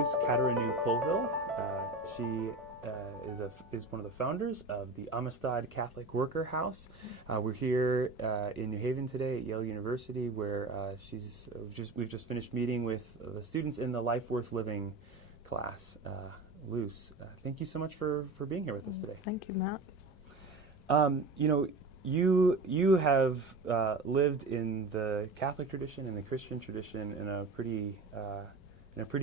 Luzs Colville. She is one of the founders of the Amistad Catholic Worker House. We're here in New Haven today at Yale University, where we've just finished meeting with the students in the Life Worth Living class. Luzs, thank you so much for being here with us today. Thank you, Matt. You have lived in the Catholic tradition and the Christian tradition in a pretty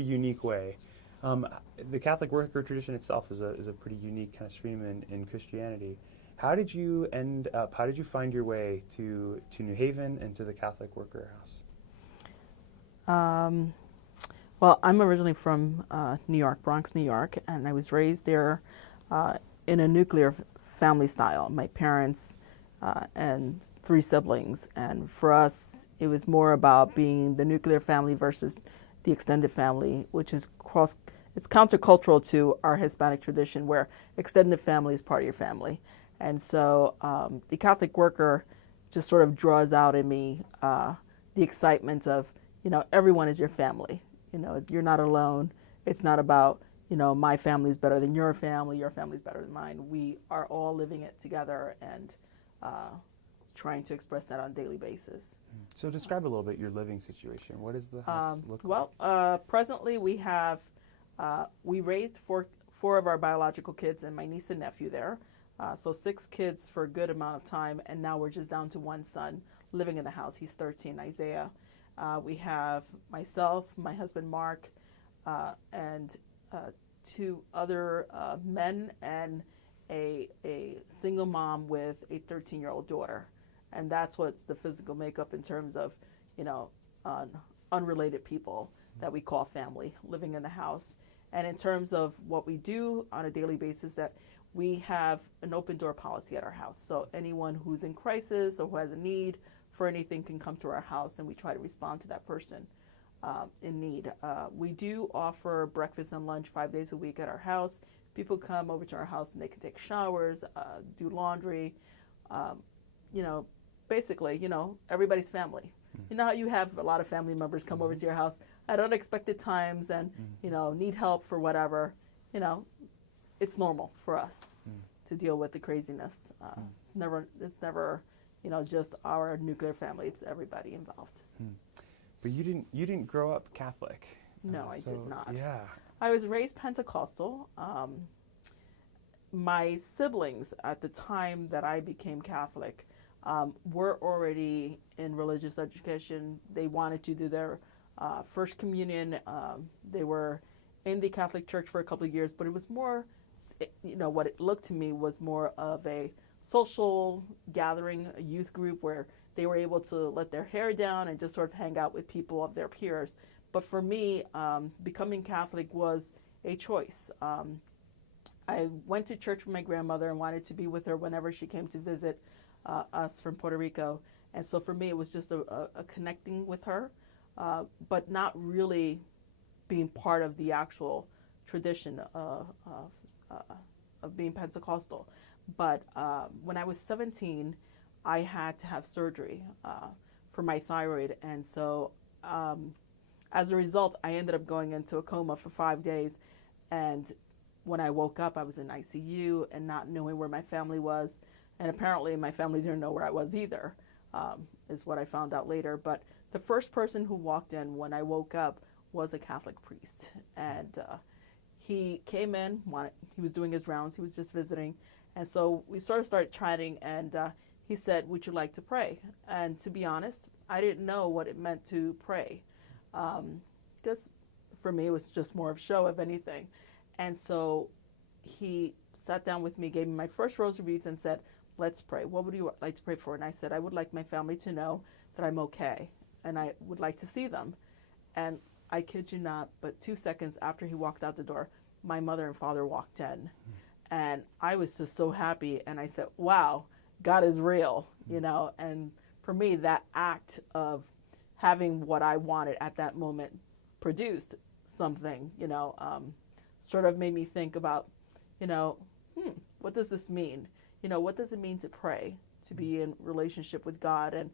unique way. The Catholic worker tradition itself is a pretty unique kind of stream in Christianity. How did you find your way to New Haven and to the Catholic Worker House? Well, I'm originally from New York, Bronx, New York, and I was raised there in a nuclear family style. My parents and 3 siblings, and for us, it was more about being the nuclear family versus the extended family, which is it's countercultural to our Hispanic tradition, where extended family is part of your family. And so the Catholic worker just sort of draws out in me the excitement of, everyone is your family. You're not alone. It's not about, my family's better than your family's better than mine. We are all living it together and trying to express that on a daily basis. So describe a little bit your living situation. What does the house look like? Well, presently we raised four of our biological kids and my niece and nephew there. So 6 kids for a good amount of time, and now we're just down to 1 son living in the house. He's 13, Isaiah. We have myself, my husband Mark, and 2 other men, and a single mom with a 13-year-old daughter. And that's what's the physical makeup in terms of, unrelated people that we call family living in the house. And in terms of what we do on a daily basis, that we have an open door policy at our house. So anyone who's in crisis or who has a need for anything can come to our house, and we try to respond to that person in need. We do offer breakfast and lunch 5 days a week at our house. People come over to our house and they can take showers, do laundry, basically, everybody's family. You know how you have a lot of family members come over to your house at unexpected times and, need help for whatever. It's normal for us to deal with the craziness. It's never, just our nuclear family. It's everybody involved. But you didn't grow up Catholic. No, I did not. Yeah. I was raised Pentecostal. My siblings at the time that I became Catholic were already in religious education. They wanted to do their first communion. They were in the Catholic Church for a couple of years, but it was more, what it looked to me was more of a social gathering, a youth group where they were able to let their hair down and just sort of hang out with people of their peers. But for me, becoming Catholic was a choice. I went to church with my grandmother and wanted to be with her whenever she came to visit us from Puerto Rico. And so for me, it was just a connecting with her, but not really being part of the actual tradition of being Pentecostal. But when I was 17, I had to have surgery for my thyroid. And so as a result, I ended up going into a coma for 5 days. And when I woke up, I was in ICU and not knowing where my family was. And apparently my family didn't know where I was either, is what I found out later. But the first person who walked in when I woke up was a Catholic priest. And he came in, he was doing his rounds, he was just visiting. And so we sort of started chatting, and he said, "Would you like to pray?" And to be honest, I didn't know what it meant to pray. Because for me, it was just more of show, if anything. And so he sat down with me, gave me my first rosary beads, and said, "Let's pray. What would you like to pray for?" And I said, "I would like my family to know that I'm okay, and I would like to see them." And I kid you not, but 2 seconds after he walked out the door, my mother and father walked in. And I was just so happy, and I said, wow, God is real, And for me, that act of having what I wanted at that moment produced something, sort of made me think about, what does this mean? What does it mean to pray, to be in relationship with God and,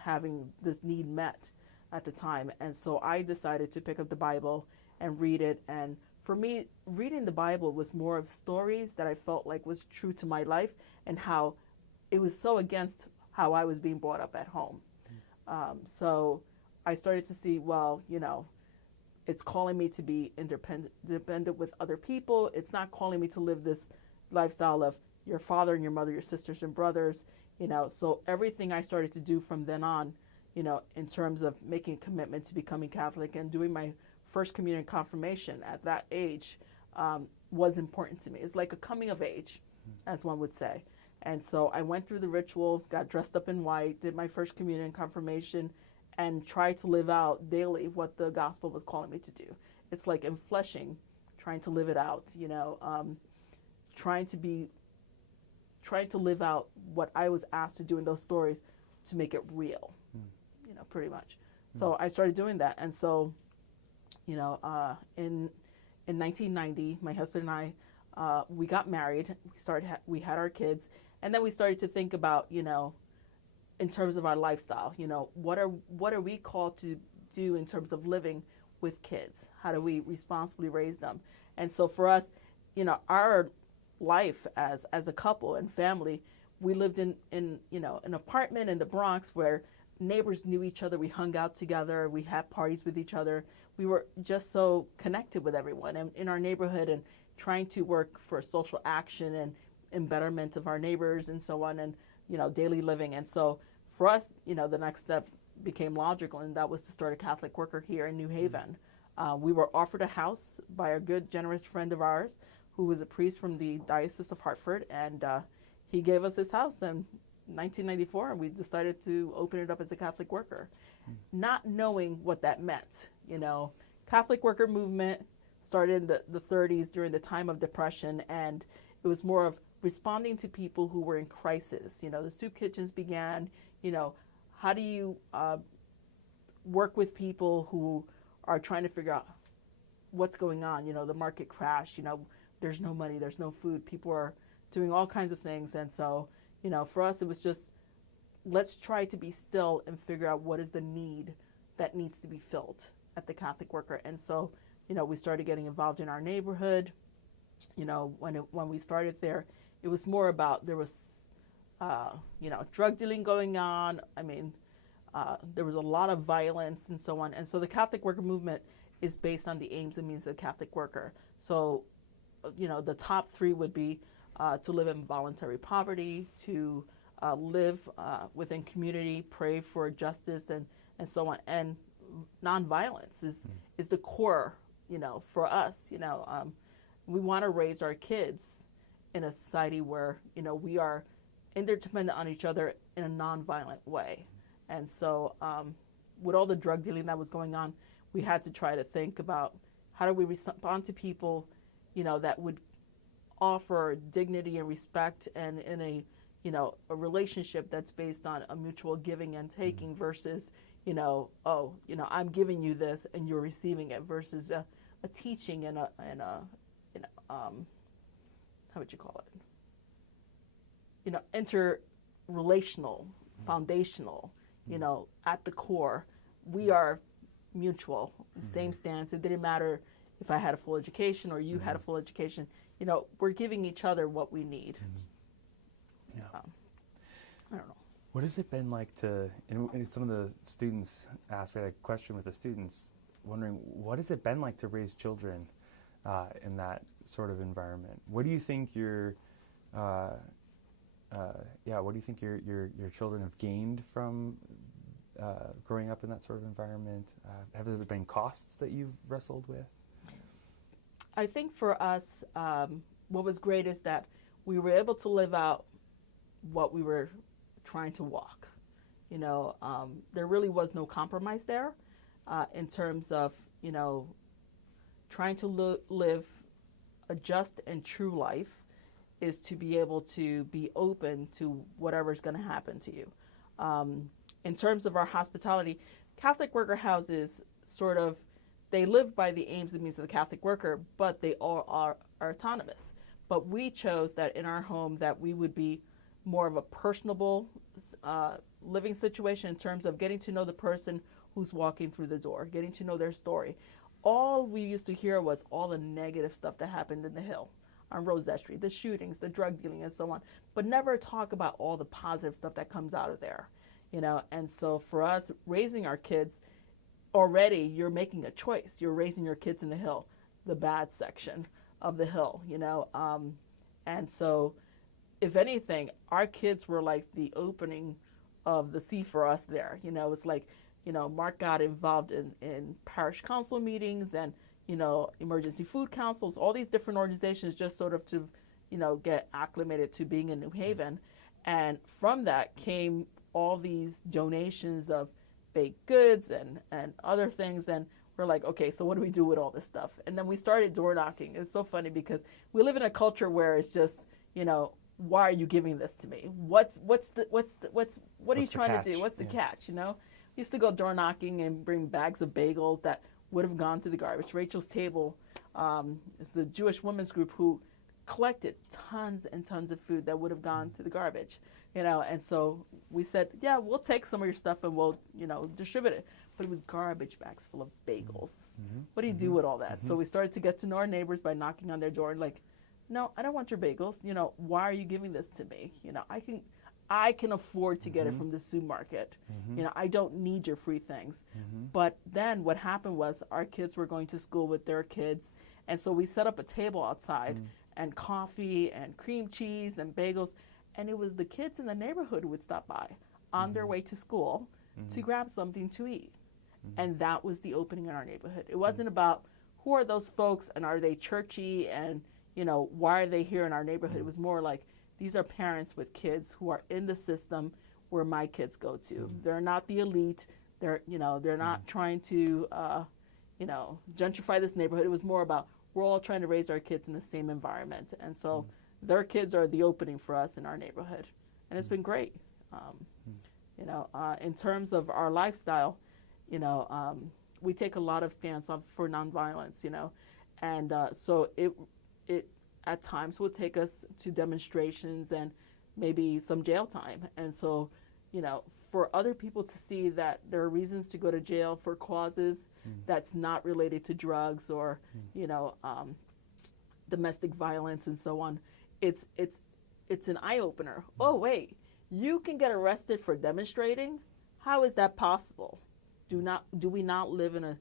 having this need met at the time. And so I decided to pick up the Bible and read it. And for me, reading the Bible was more of stories that I felt like was true to my life and how it was so against how I was being brought up at home. So I started to see, well, it's calling me to be independent with other people. It's not calling me to live this lifestyle of your father and your mother, your sisters and brothers, So everything I started to do from then on, in terms of making a commitment to becoming Catholic and doing my first communion confirmation at that age, was important to me. It's like a coming of age, as one would say. And so I went through the ritual, got dressed up in white, did my first communion confirmation, and tried to live out daily what the gospel was calling me to do. It's like enfleshing, trying to live it out, trying to live out what I was asked to do in those stories to make it real, pretty much. So I started doing that. And so, in 1990, my husband and I, we got married. We had our kids, and then we started to think about, in terms of our lifestyle, what are we called to do in terms of living with kids? How do we responsibly raise them? And so for us, our life as a couple and family, we lived in an apartment in the Bronx where neighbors knew each other. We hung out together. We had parties with each other. We were just so connected with everyone and in our neighborhood, and trying to work for social action and betterment of our neighbors and so on, and daily living. And so for us, the next step became logical, and that was to start a Catholic worker here in New Haven. We were offered a house by a good, generous friend of ours who was a priest from the Diocese of Hartford, and he gave us his house in 1994, and we decided to open it up as a Catholic worker, not knowing what that meant. Catholic worker movement started in the 30s during the time of Depression, and it was more of responding to people who were in crisis. The soup kitchens began. How do you work with people who are trying to figure out what's going on? The market crash. There's no money, there's no food. People are doing all kinds of things. And so, for us, it was just, let's try to be still and figure out what is the need that needs to be filled at the Catholic worker. And so, we started getting involved in our neighborhood. When we started there, it was more about, there was, drug dealing going on. There was a lot of violence and so on. And so the Catholic worker movement is based on the aims and means of the Catholic worker. So, the top three would be to live in voluntary poverty, to live within community, pray for justice and so on. And nonviolence is the core, for us. We want to raise our kids in a society where, we are interdependent on each other in a nonviolent way. And so with all the drug dealing that was going on, we had to try to think about how do we respond to people, that would offer dignity and respect, and in a relationship that's based on a mutual giving and taking versus, I'm giving you this and you're receiving it, versus a teaching and a how would you call it? Interrelational, foundational, at the core, we are mutual, same stance. It didn't matter if I had a full education or you had a full education. We're giving each other what we need. Yeah. I don't know. What has it been like to, and some of the students asked me a question with the students, wondering, what has it been like to raise children in that sort of environment? What do you think your children have gained from growing up in that sort of environment? Have there been costs that you've wrestled with? I think for us, what was great is that we were able to live out what we were trying to walk. There really was no compromise there in terms of, trying to live a just and true life is to be able to be open to whatever's going to happen to you. In terms of our hospitality, Catholic worker houses they live by the aims and means of the Catholic worker, but they all are autonomous. But we chose that in our home that we would be more of a personable living situation in terms of getting to know the person who's walking through the door, getting to know their story. all we used to hear was all the negative stuff that happened in the Hill on Rosette Street, the shootings, the drug dealing, and so on, but never talk about all the positive stuff that comes out of there, And so for us, raising our kids, already you're making a choice. You're raising your kids in the Hill, the bad section of the Hill, And so, if anything, our kids were like the opening of the sea for us there. It's like, Mark got involved in parish council meetings and, emergency food councils, all these different organizations just sort of to, get acclimated to being in New Haven. And from that came all these donations of baked goods and other things. And we're like, okay, so what do we do with all this stuff? And then we started door knocking. It's so funny because we live in a culture where it's just, why are you giving this to me? What are you trying to do? What's the catch? We used to go door knocking and bring bags of bagels that would have gone to the garbage. Rachel's Table is the Jewish women's group who collected tons and tons of food that would have gone to the garbage. And so we said, yeah, we'll take some of your stuff and we'll, distribute it. But it was garbage bags full of bagels. Mm-hmm. What do you do with all that? Mm-hmm. So we started to get to know our neighbors by knocking on their door and like, no, I don't want your bagels. Why are you giving this to me? I can afford to get it from the supermarket. Mm-hmm. I don't need your free things. Mm-hmm. But then what happened was our kids were going to school with their kids. And so we set up a table outside and coffee and cream cheese and bagels. And it was the kids in the neighborhood who would stop by on their way to school to grab something to eat. And that was the opening in our neighborhood. It wasn't about who are those folks and are they churchy and, why are they here in our neighborhood? It was more like these are parents with kids who are in the system where my kids go to. They're not the elite. They're not trying to, gentrify this neighborhood. It was more about we're all trying to raise our kids in the same environment. And so their kids are the opening for us in our neighborhood. And it's been great. In terms of our lifestyle, we take a lot of stance for nonviolence, and so it at times will take us to demonstrations and maybe some jail time. And so, for other people to see that there are reasons to go to jail for causes that's not related to drugs or, domestic violence and so on, it's an eye opener. Oh, wait, you can get arrested for demonstrating? How is that possible? Do we not live in a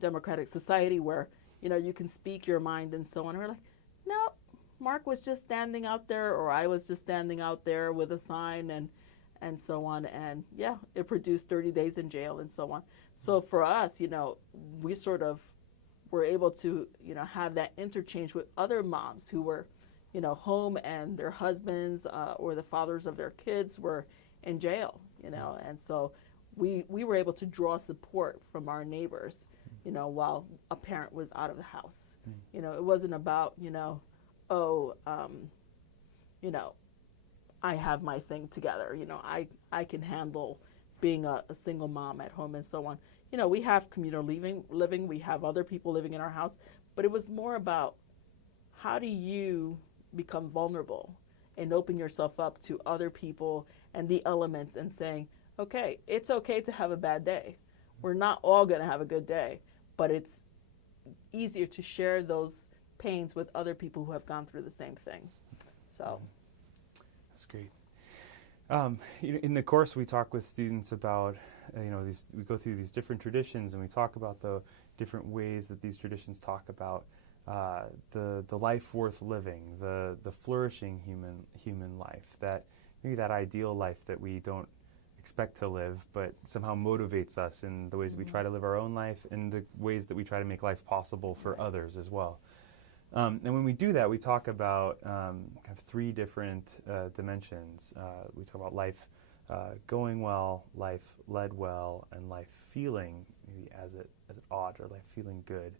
democratic society where, you can speak your mind and so on? And we're like, no, Mark was just standing out there, or I was just standing out there with a sign and so on. And yeah, it produced 30 days in jail and so on. So for us, we sort of were able to, have that interchange with other moms who were, home and their husbands or the fathers of their kids were in jail, and so we were able to draw support from our neighbors, while a parent was out of the house. It wasn't about, I have my thing together. I can handle being a single mom at home and so on. We have communal living. We have other people living in our house. But it was more about how do you become vulnerable and open yourself up to other people and the elements and saying, okay, it's okay to have a bad day. We're not all going to have a good day, but it's easier to share those pains with other people who have gone through the same thing. So that's great. In the course, we talk with students about, we go through these different traditions and we talk about the different ways that these traditions talk about the life worth living, the flourishing human life, that maybe that ideal life that we don't expect to live, but somehow motivates us in the ways that we try to live our own life and the ways that we try to make life possible for others as well. And when we do that, we talk about kind of three different dimensions. We talk about life going well, life led well, and life feeling maybe as it ought, or life feeling good.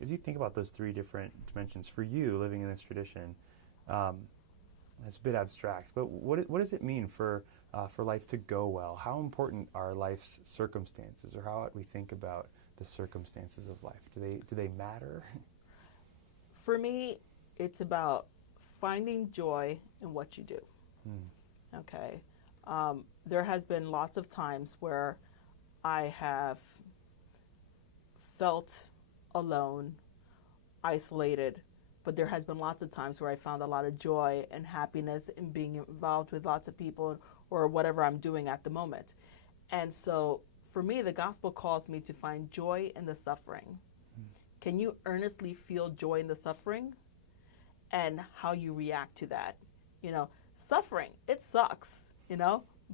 As you think about those three different dimensions for you living in this tradition, it's a bit abstract, but what does it mean for life to go well? How important are life's circumstances, or how ought we think about the circumstances of life? Do they matter? For me, it's about finding joy in what you do. Okay. There has been lots of times where I have felt alone, isolated, but there has been lots of times where I found a lot of joy and happiness in being involved with lots of people or whatever I'm doing at the moment. And so for me, the gospel calls me to find joy in the suffering. Can you earnestly feel joy in the suffering? And how you react to that. Suffering, it sucks,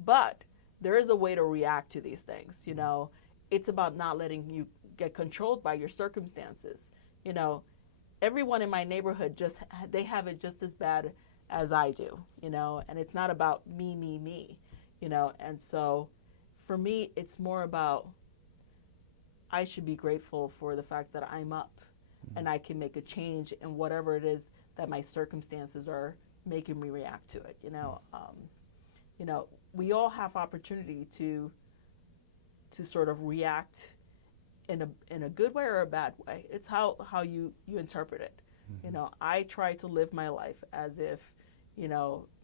but there is a way to react to these things. It's about not letting you get controlled by your circumstances. Everyone in my neighborhood they have it just as bad as I do, and it's not about me, and so for me, it's more about I should be grateful for the fact that I'm up and I can make a change in whatever it is that my circumstances are making me react to it. We all have opportunity to sort of react in a good way or a bad way. It's how you interpret it. I try to live my life as if,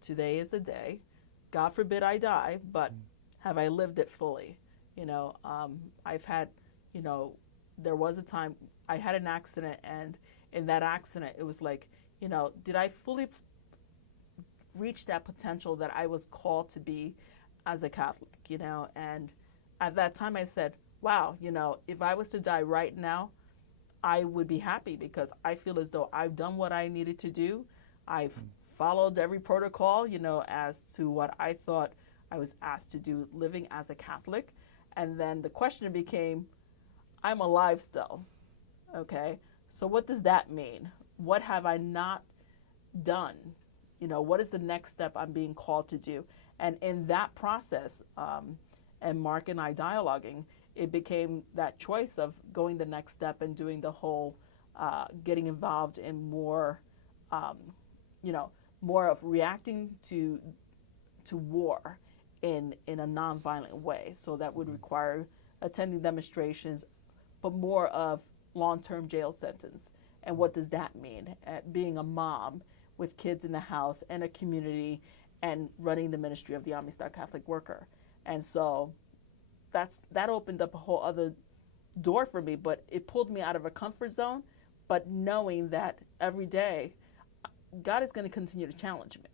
today is the day. God forbid I die, but have I lived it fully? I've had, there was a time I had an accident, and in that accident, it was like, did I fully reach that potential that I was called to be as a Catholic, And at that time I said, wow, if I was to die right now, I would be happy because I feel as though I've done what I needed to do. I've followed every protocol, as to what I thought I was asked to do living as a Catholic. And then the question became, I'm alive still. Okay, so what does that mean? What have I not done? What is the next step I'm being called to do? And in that process, and Mark and I dialoguing, it became that choice of going the next step and doing the whole, getting involved in more, more of reacting to war in a nonviolent way. So that would require attending demonstrations, but more of long-term jail sentence. And what does that mean? Being a mom with kids in the house and a community and running the ministry of the Amistad Catholic Worker. And so that opened up a whole other door for me, but it pulled me out of a comfort zone, but knowing that every day God is going to continue to challenge me.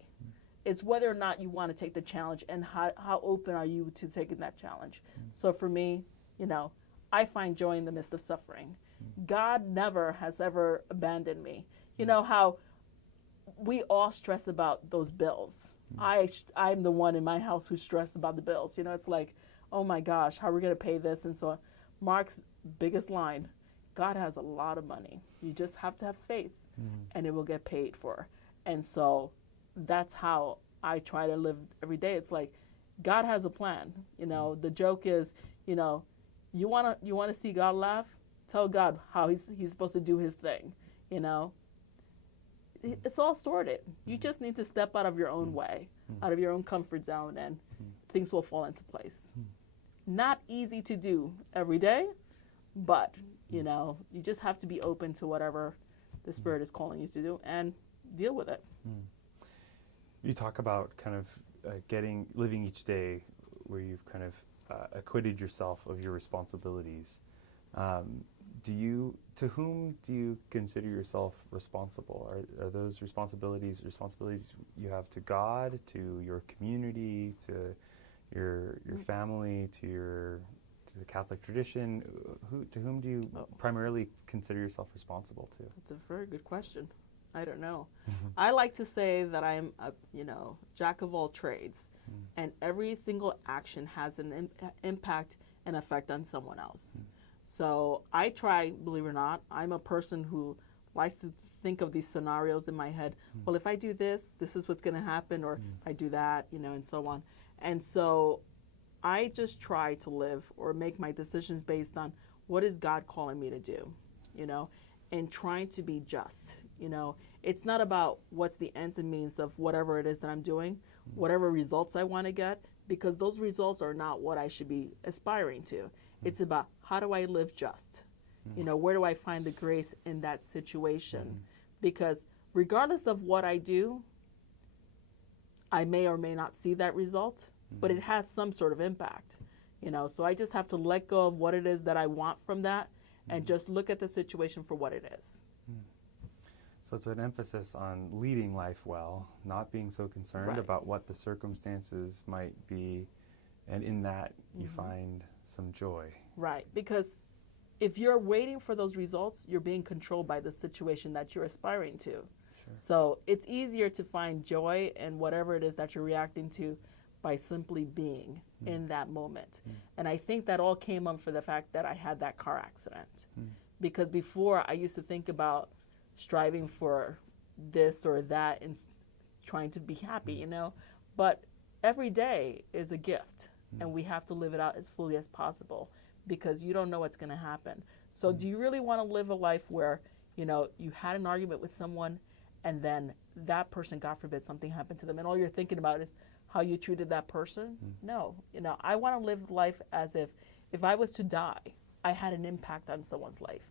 It's whether or not you want to take the challenge and how open are you to taking that challenge. So for me, I find joy in the midst of suffering. God never has ever abandoned me. How we all stress about those bills. I'm the one in my house who stressed about the bills. It's like, oh my gosh, how are we going to pay this? And so Mark's biggest line, God has a lot of money. You just have to have faith and it will get paid for. And so that's how I try to live every day. It's like God has a plan. The joke is, you want to see God laugh? Tell God how he's supposed to do his thing. It's all sorted. You just need to step out of your own way, out of your own comfort zone, and things will fall into place. Not easy to do every day, but you just have to be open to whatever the Spirit is calling you to do and deal with it. You talk about kind of living each day where you've kind of acquitted yourself of your responsibilities. To whom do you consider yourself responsible? Are those responsibilities you have to God, to your community, to your family, to the Catholic tradition? To whom do you primarily consider yourself responsible to? That's a very good question. I don't know. I like to say that I'm a jack of all trades, and every single action has an impact and effect on someone else. So I try, believe it or not, I'm a person who likes to think of these scenarios in my head. Well, if I do this, this is what's going to happen, or if I do that, and so on. And so I just try to live or make my decisions based on what is God calling me to do, and trying to be just. It's not about what's the ends and means of whatever it is that I'm doing, whatever results I want to get, because those results are not what I should be aspiring to. It's about how do I live just? Where do I find the grace in that situation? Because regardless of what I do, I may or may not see that result, but it has some sort of impact. So I just have to let go of what it is that I want from that and just look at the situation for what it is. So it's an emphasis on leading life well, not being so concerned Right. about what the circumstances might be, and in that you find some joy. Right, because if you're waiting for those results, you're being controlled by the situation that you're aspiring to. Sure. So it's easier to find joy in whatever it is that you're reacting to by simply being in that moment. And I think that all came up for the fact that I had that car accident. Because before I used to think about striving for this or that and trying to be happy, you know. But every day is a gift, and we have to live it out as fully as possible because you don't know what's going to happen. So do you really want to live a life where, you know, you had an argument with someone and then that person, God forbid, something happened to them, and all you're thinking about is how you treated that person? No. You know, I want to live life as if I was to die, I had an impact on someone's life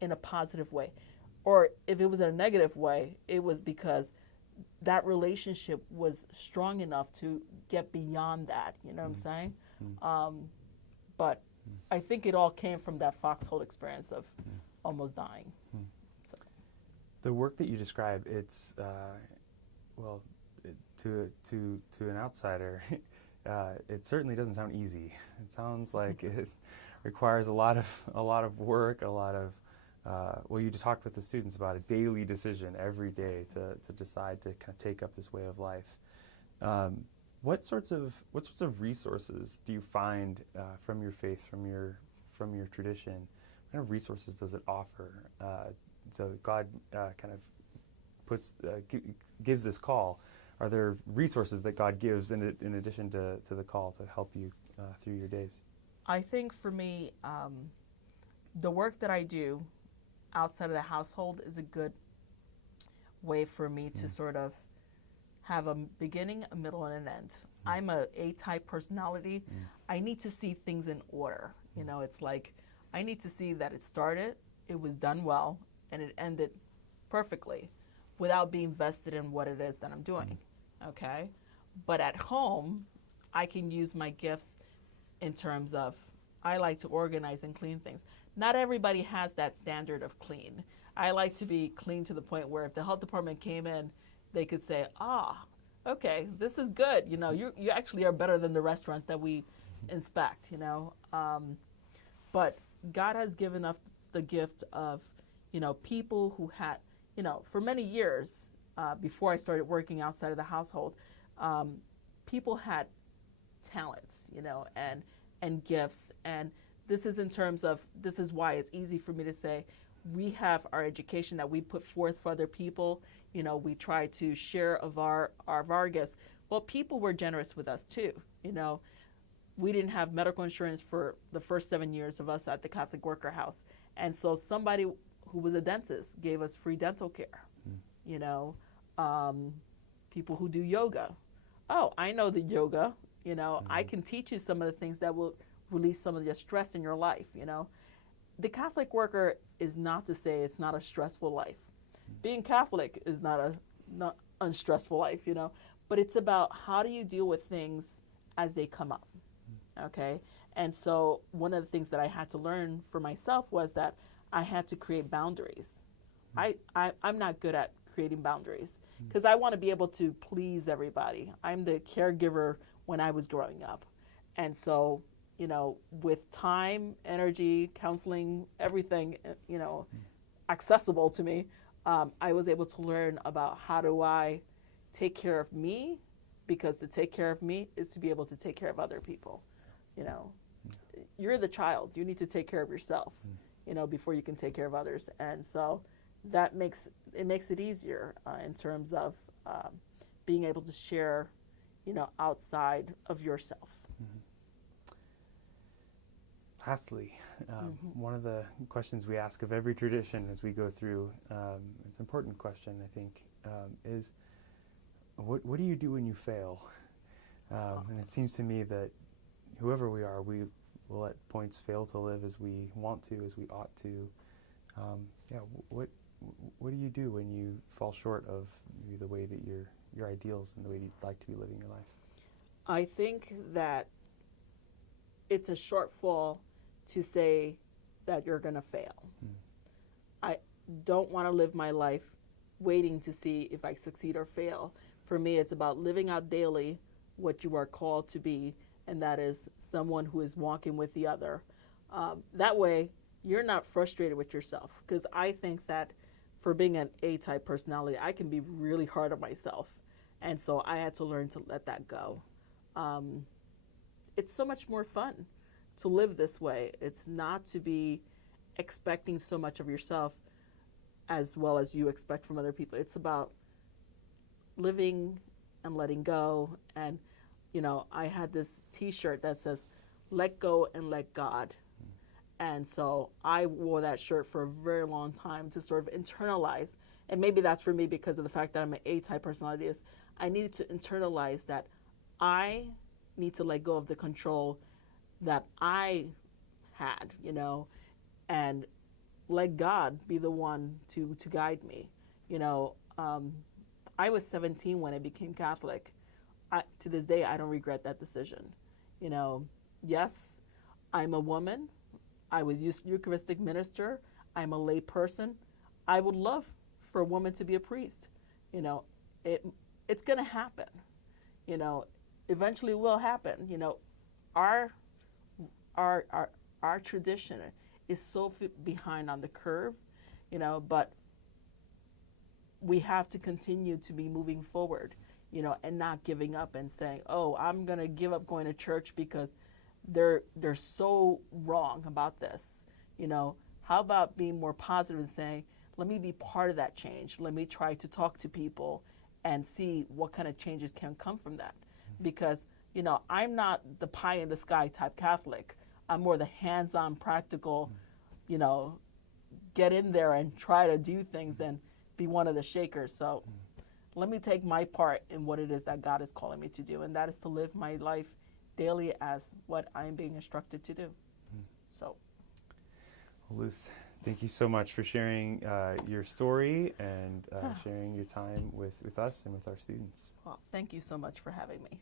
in a positive way. Or if it was in a negative way, it was because that relationship was strong enough to get beyond that. You know what I'm saying? But I think it all came from that foxhole experience of almost dying. So. The work that you describe, it's well, to an outsider, it certainly doesn't sound easy. It sounds like it requires a lot of work, a lot of well, you talked with the students about a daily decision every day to decide to kind of take up this way of life. What sorts of resources do you find from your faith, from your tradition? What kind of resources does it offer? So God kind of gives this call. Are there resources that God gives in addition to the call to help you through your days? I think for me, the work that I do outside of the household is a good way for me to sort of have a beginning, a middle, and an end. I'm a A-type personality. I need to see things in order. You know, it's like I need to see that it started, it was done well, and it ended perfectly without being vested in what it is that I'm doing. Okay? But at home, I can use my gifts in terms of I like to organize and clean things. Not everybody has that standard of clean. I like to be clean to the point where if the health department came in, they could say, okay, this is good. You know, you actually are better than the restaurants that we inspect, you know. But God has given us the gift of, you know, people who had, you know, for many years, before I started working outside of the household, people had talents, you know, and gifts. And this is in terms of, this is why it's easy for me to say, we have our education that we put forth for other people. You know, we try to share of our gifts. Well, people were generous with us too. You know, we didn't have medical insurance for the first 7 years of us at the Catholic Worker House. And so somebody who was a dentist gave us free dental care. You know, people who do yoga. Oh, I know the yoga. You know, I can teach you some of the things that will release some of the stress in your life, you know. The Catholic worker is not to say it's not a stressful life. Being Catholic is not unstressful life, you know, but it's about how do you deal with things as they come up, okay? And so one of the things that I had to learn for myself was that I had to create boundaries. I'm not good at creating boundaries because I want to be able to please everybody. I'm the caregiver when I was growing up. And so, you know, with time, energy, counseling, everything, you know, accessible to me, I was able to learn about how do I take care of me, because to take care of me is to be able to take care of other people. You know, you're the child. You need to take care of yourself, you know, before you can take care of others. And so that makes it easier in terms of being able to share, you know, outside of yourself. Lastly, one of the questions we ask of every tradition as we go through, it's an important question, I think, is what do you do when you fail? And it seems to me that whoever we are, we will at points fail to live as we want to, as we ought to. What do you do when you fall short of maybe the way that your ideals and the way you'd like to be living your life? I think that it's a shortfall to say that you're going to fail. I don't want to live my life waiting to see if I succeed or fail. For me, it's about living out daily what you are called to be, and that is someone who is walking with the other. That way, you're not frustrated with yourself, because I think that for being an A-type personality, I can be really hard on myself, and so I had to learn to let that go. It's so much more fun to live this way. It's not to be expecting so much of yourself as well as you expect from other people. It's about living and letting go. And, you know, I had this T-shirt that says, "Let go and let God." And so I wore that shirt for a very long time to sort of internalize. And maybe that's for me because of the fact that I'm an A-type personality. Is I needed to internalize that I need to let go of the control that I had, you know, and let God be the one to guide me. You know, I was 17 when I became Catholic. To this day, I don't regret that decision. You know, yes, I'm a woman. I was Eucharistic minister. I'm a lay person. I would love for a woman to be a priest. You know, it's going to happen. You know, eventually it will happen. You know, our tradition is so behind on the curve, you know, but we have to continue to be moving forward, you know, and not giving up and saying, "Oh, I'm going to give up going to church because they're so wrong about this." You know, how about being more positive and saying, "Let me be part of that change. Let me try to talk to people and see what kind of changes can come from that." Because, you know, I'm not the pie in the sky type Catholic. I'm more the hands-on, practical, you know, get in there and try to do things and be one of the shakers. So let me take my part in what it is that God is calling me to do, and that is to live my life daily as what I am being instructed to do. So, Well, Luzs, thank you so much for sharing your story and sharing your time with us and with our students. well, thank you so much for having me.